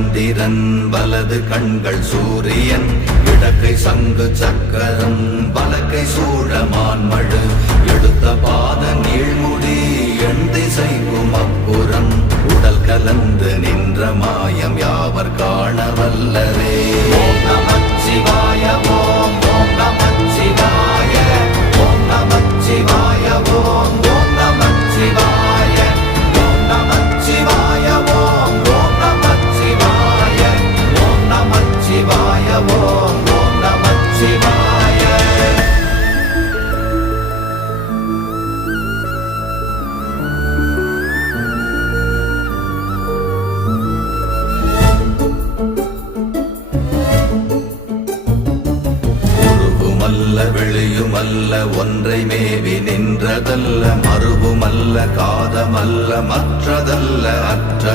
சந்திரன் வலது கண்கள் சூரியன் இடக்கை சங்கு சக்கரம் வலக்கை சூழமான்மழு எடுத்த பாத நீழ்முடி எண் திசைக்கும் அப்புறம் உடல் கலந்து நின்ற மாயம் யாவர் காண வல்லரே. ஓம் நமச்சிவாய ஓம் ஓம் நமச்சிவாய ஓம் நமச்சிவாய ஓம் ஓம் நமச்சிவாய ஓம் நமச்சிவாய ஓம் ஓம் நமச்சிவாய ஓம் நமச்சிவாய ஓம் ஓம் நமச்சிவாய. வெளியுமல்ல ஒன்றை மேவி நின்றதல்ல மறுவுமல்ல காதமல்ல மற்றதல்ல அற்றது